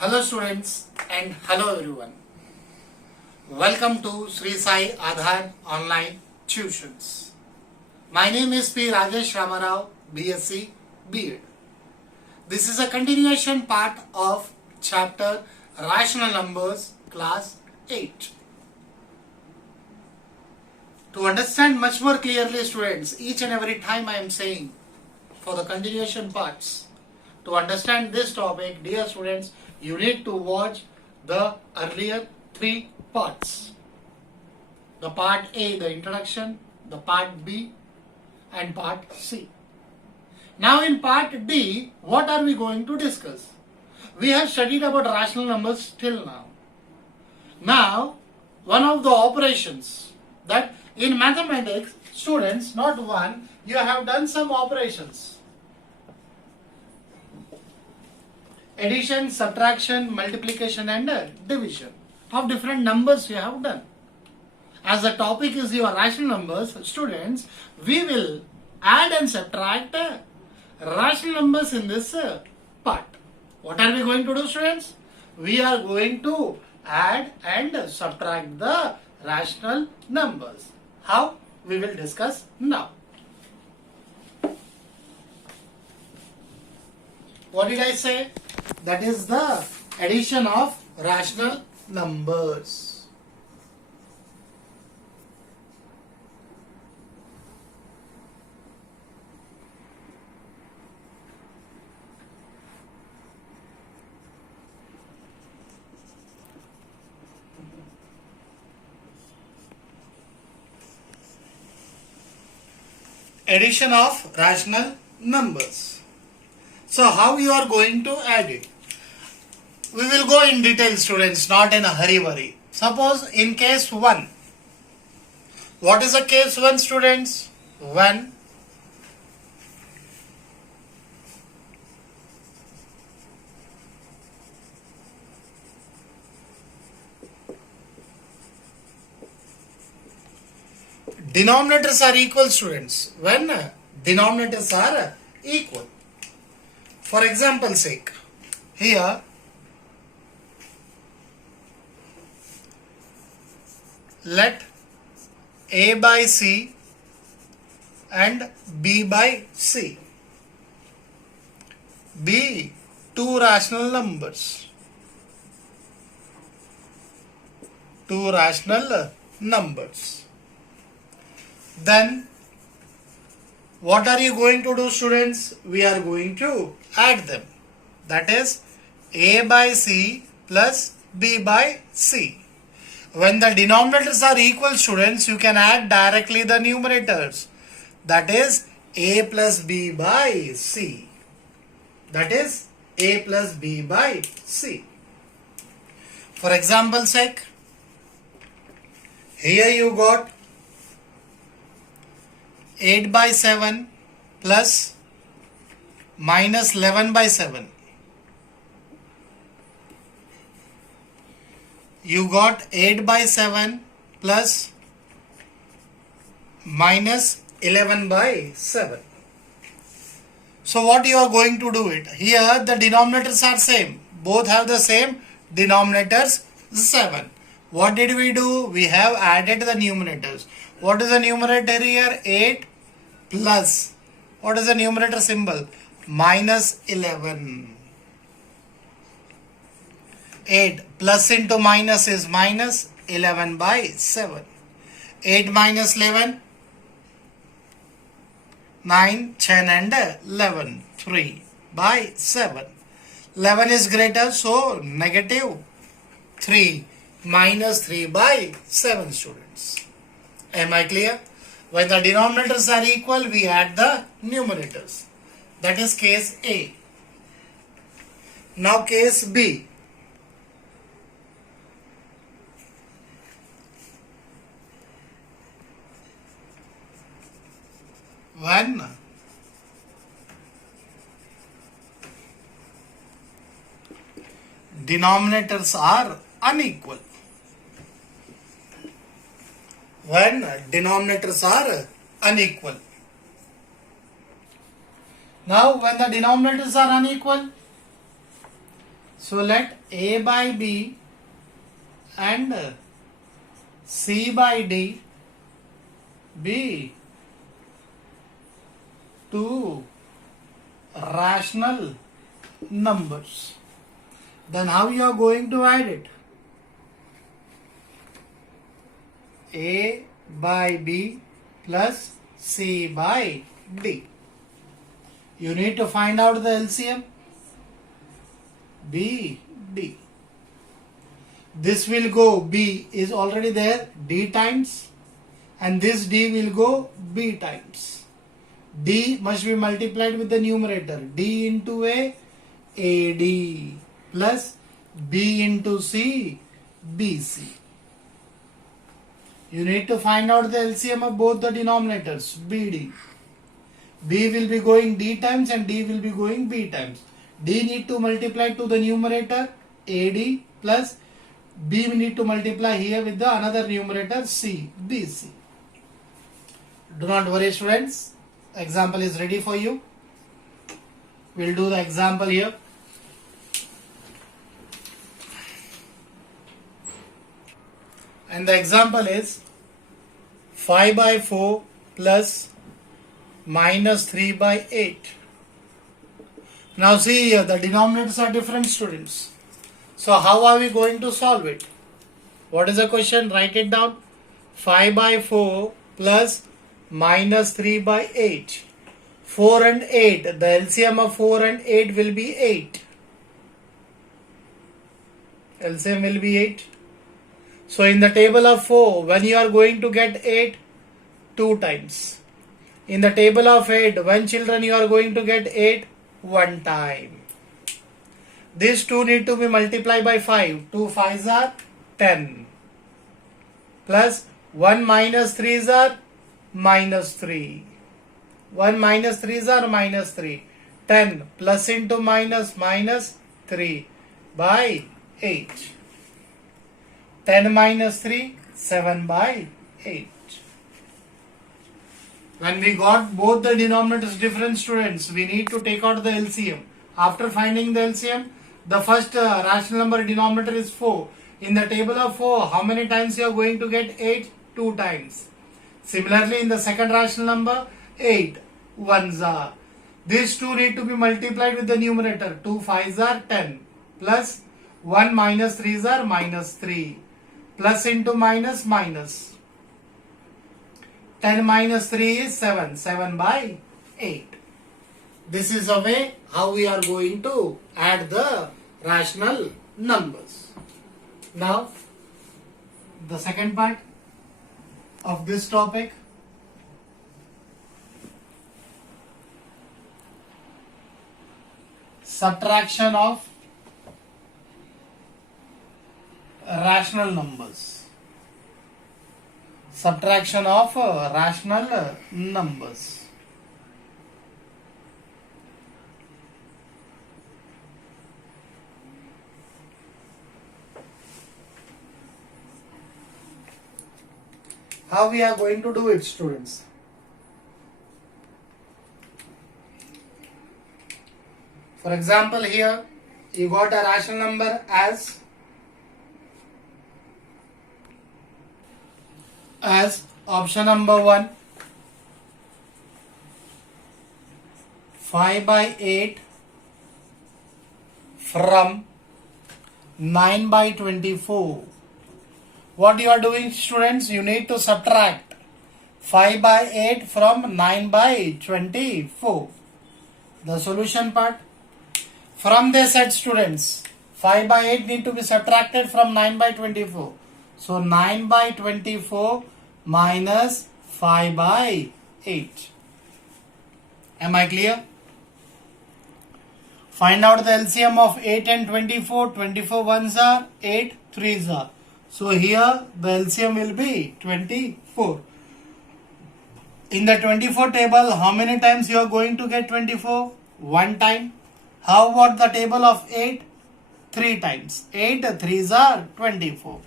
Hello students and hello everyone. Welcome to Sri Sai Aadhar Online Tuitions. My name is P. Rajesh Ramarao, BSc B.Ed. This is a continuation part of chapter Rational Numbers, class 8. To understand much more clearly students, each and every time I am saying for the continuation parts, to understand this topic, dear students, you need to watch the earlier 3 parts. The part A, the introduction, the part B and part C. Now in part D, what are we going to discuss? We have studied about rational numbers till now. Now, one of the operations that in mathematics, students, not one, you have done some operations. Addition, subtraction, multiplication and division of different numbers you have done. As the topic is your rational numbers, students, we will add and subtract rational numbers in this part. What are we going to do, students? We are going to add and subtract the rational numbers. How? We will discuss now. What did I say? That is the addition of rational numbers. Addition of rational numbers. So how you are going to add it? We will go in detail, students, not in a hurry. Suppose in case 1. What is the case 1, students? 1 denominators are equal, students. When denominators are equal. For example sake, here let A by C and B by C be two rational numbers. Two rational numbers. Then what are you going to do, students? We are going to add them. That is A by C plus B by C. When the denominators are equal, students, you can add directly the numerators. That is A plus B by C. That is A plus B by C. For example sake, here you got 8 by 7 plus minus 11 by 7. You got 8 by 7 plus minus 11 by 7. So what you are going to do it? Here the denominators are same. Both have the same denominators 7. What did we do? We have added the numerators. What is the numerator here? 8 plus. What is the numerator symbol? Minus 11. 8 plus into minus is minus 11 by 7. 8 minus 11, 9, 10 and 11. 3 by 7. 11 is greater, so negative 3 minus 3 by 7, students. Am I clear? When the denominators are equal, we add the numerators. That is case A. Now case B. When denominators are unequal. When denominators are unequal. Now when the denominators are unequal, So let A by B and C by D be two rational numbers. Then how you are going to add it? A by B plus C by D. You need to find out the LCM. B, D. This will go, B is already there, D times, and this D will go B times. D must be multiplied with the numerator. D into A, AD plus B into C, BC. You need to find out the LCM of both the denominators, BD. B will be going D times and D will be going B times. D need to multiply to the numerator AD plus B we need to multiply here with the another numerator C, BC. Do not worry students, example is ready for you. We'll do the example here. And the example is 5 by 4 plus minus 3 by 8. Now see here, the denominators are different students. So how are we going to solve it? What is the question? Write it down. 5 by 4 plus minus 3 by 8. 4 and 8. The LCM of 4 and 8 will be 8. LCM will be 8. So in the table of 4, when you are going to get 8? 2 times. In the table of 8, when children you are going to get 8? 1 time. These 2 need to be multiplied by 5. 2 5s are 10. Plus 1 minus 3s are minus 3. 1 minus 3s are minus 3. 10 plus into minus minus 3 by 8. 10 minus 3, 7 by 8. When we got both the denominators different students, we need to take out the LCM. After finding the LCM, the first rational number denominator is 4. In the table of 4, how many times you are going to get 8? 2 times. Similarly, in the second rational number, 8. 1s are. These 2 need to be multiplied with the numerator. 2 5s are 10. Plus 1 minus 3s are minus 3. Plus into minus minus. 10 minus 3 is 7. 7 by 8. This is a way how we are going to add the rational numbers. Now, the second part of this topic. Subtraction of rational numbers. Subtraction of rational numbers. How we are going to do it, students? For example, here you got a rational number as option number 1, 5 by 8 from 9 by 24. What you are doing, students? You need to subtract 5 by 8 from 9 by 24. The solution part. From they said, students, 5 by 8 need to be subtracted from 9 by 24. So 9 by 24 minus 5 by 8. Am I clear? Find out the LCM of 8 and 24. 24 ones are 8 threes are. So here the LCM will be 24. In the 24 table, how many times you are going to get 24? 1 time. How about the table of 8? 3 times. 8 threes are 24.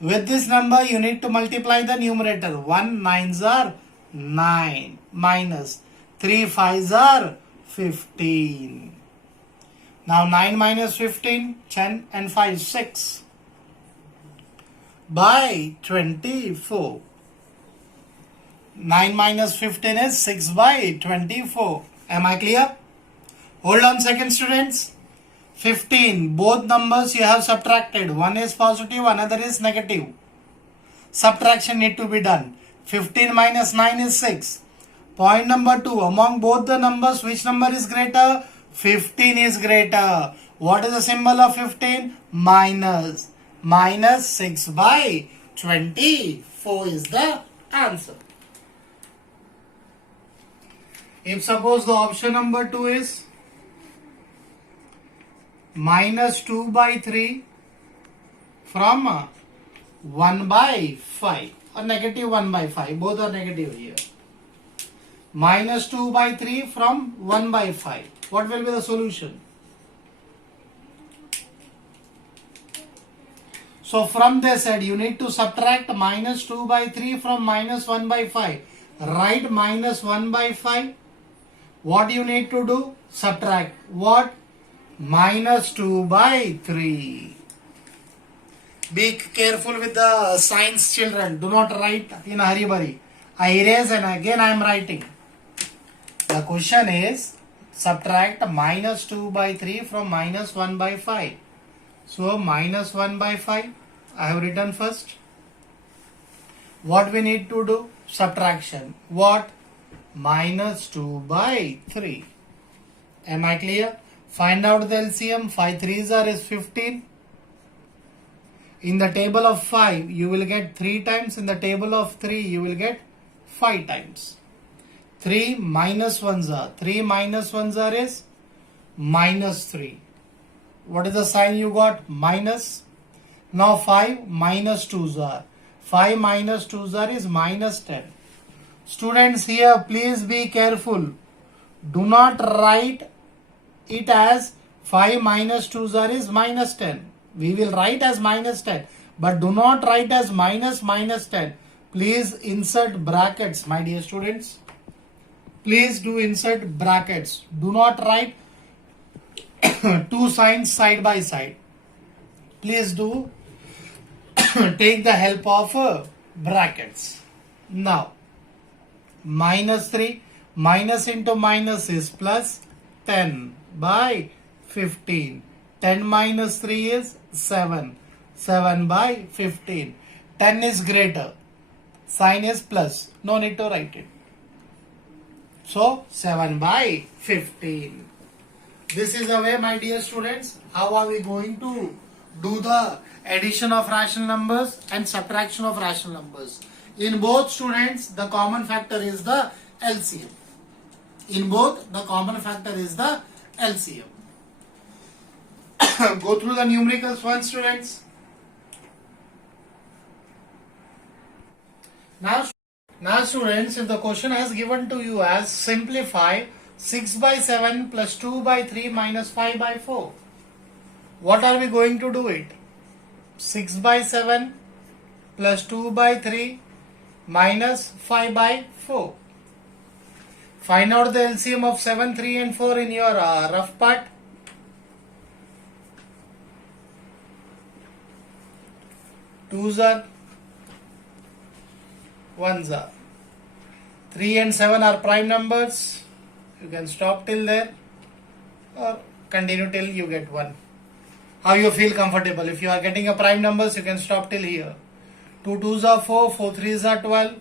With this number, you need to multiply the numerator. 1 9s are 9 minus 3 5s are 15. Now 9 minus 15, 10 and 5, 6 by 24. 9 minus 15 is 6 by 24. Am I clear? Hold on second, students. 15. Both numbers you have subtracted. One is positive, another is negative. Subtraction need to be done. 15 minus 9 is 6. Point number 2. Among both the numbers, which number is greater? 15 is greater. What is the symbol of 15? Minus. Minus 6 by 24 is the answer. If suppose the option number 2 is minus 2 by 3 from 1 by 5 or negative 1 by 5, both are negative here. Minus 2 by 3 from 1 by 5. What will be the solution? So from this side you need to subtract minus 2 by 3 from minus 1 by 5. Write minus 1 by 5. What you need to do? Subtract. What? Minus 2 by 3. Be careful with the signs, children. Do not write in a hurry. I erase and again I am writing. The question is subtract minus 2 by 3 from minus 1 by 5. So minus 1 by 5 I have written first. What we need to do? Subtraction. What? Minus 2 by 3. Am I clear? Find out the LCM. 5 3s are is 15. In the table of 5 you will get 3 times. In the table of 3 you will get 5 times. 3 minus 1s are. 3 minus 1s are is minus 3. What is the sign you got? Minus. Now 5 minus 2s are. 5 minus 2s are is minus 10. Students, here please be careful. Do not write it as 5 minus 2s are is minus 10. We will write as minus 10. But do not write as minus 10. Please insert brackets, my dear students. Please do insert brackets. Do not write two signs side by side. Please do take the help of brackets. Now, minus 3 minus into minus is plus 10 by 15. 10 minus 3 is 7. 7 by 15. 10 is greater. Sign is plus. No need to write it. So 7 by 15. This is the way, my dear students, how are we going to do the addition of rational numbers and subtraction of rational numbers. In both, students, the common factor is the LCM. In both, the common factor is the LCM. Go through the numericals once, students. Now students, if the question has given to you as simplify 6 by 7 plus 2 by 3 minus 5 by 4. What are we going to do it? 6 by 7 plus 2 by 3 minus 5 by 4. Find out the LCM of 7, 3 and 4 in your rough part. Twos are, ones are. 3 and 7 are prime numbers. You can stop till there or continue till you get 1. How you feel comfortable. If you are getting a prime numbers, you can stop till here. 2 2s are 4, 4 3s are 12,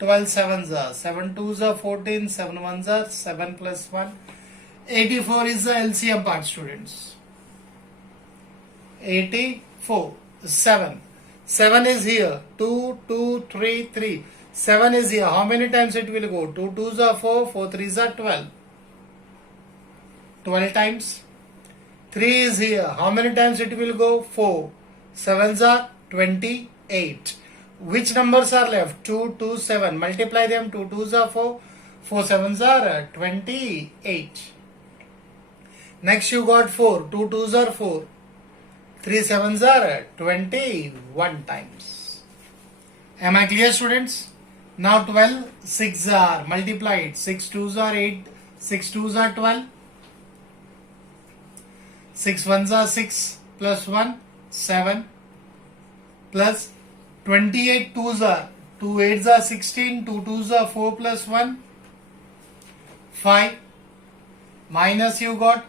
12 7s are, 7 2s are 14, 7 1s are 7 plus 1. 84 is the LCM part, students. 84, 7. 7 is here. 2, 2, 3, 3. 7 is here. How many times it will go? 2 2s are 4, 4 3s are 12. 12 times. 3 is here. How many times it will go? 4. 7s are 28. Which numbers are left? 2, 2, 7. Multiply them. 2 2s are 4. 4 7s are 28. Next you got 4. 2 2s are 4. 3 7s are 21 times. Am I clear, students? Now 12, 6 are multiplied. 6 2s are 8. 6 2s are 12. 6 ones are 6 plus 1, 7 plus 28 twos are 2 eights are 16, 2 twos are 4 plus 1, 5 minus you got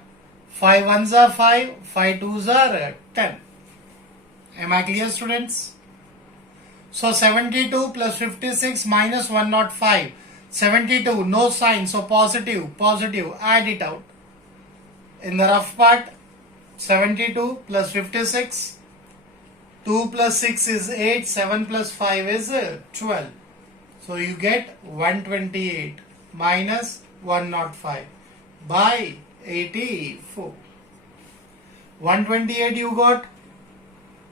5 ones are 5, 5 twos are 10. Am I clear, students? So 72 plus 56 minus 105. 72, no sign, so positive, add it out. In the rough part, 72 plus 56, 2 plus 6 is 8, 7 plus 5 is 12. So you get 128 minus 105 by 84. 128 you got,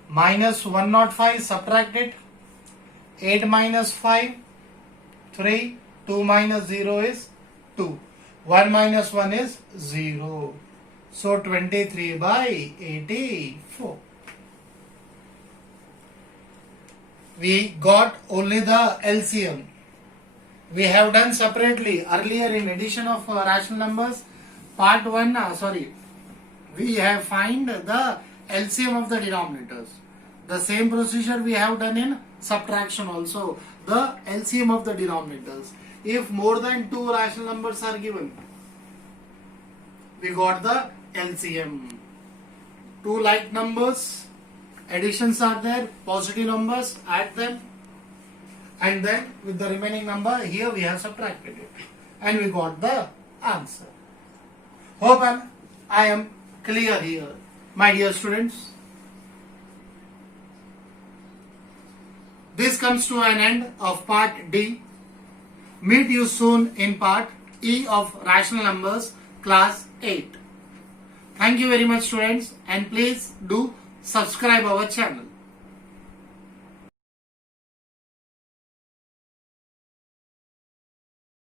minus 105, subtract it. 8 minus 5, 3, 2 minus 0 is 2. 1 minus 1 is 0. So 23 by 84. We got only the LCM. We have done separately earlier in addition of rational numbers. Part 1, we have find the LCM of the denominators. The same procedure we have done in subtraction also. The LCM of the denominators. If more than 2 rational numbers are given, we got the LCM. 2 like numbers, additions are there, positive numbers, add them, and then with the remaining number here we have subtracted it, and we got the answer. Hope I am clear here, my dear students. This comes to an end of part D. Meet you soon in part E of rational numbers, class 8. Thank you very much, students, and please do subscribe our channel.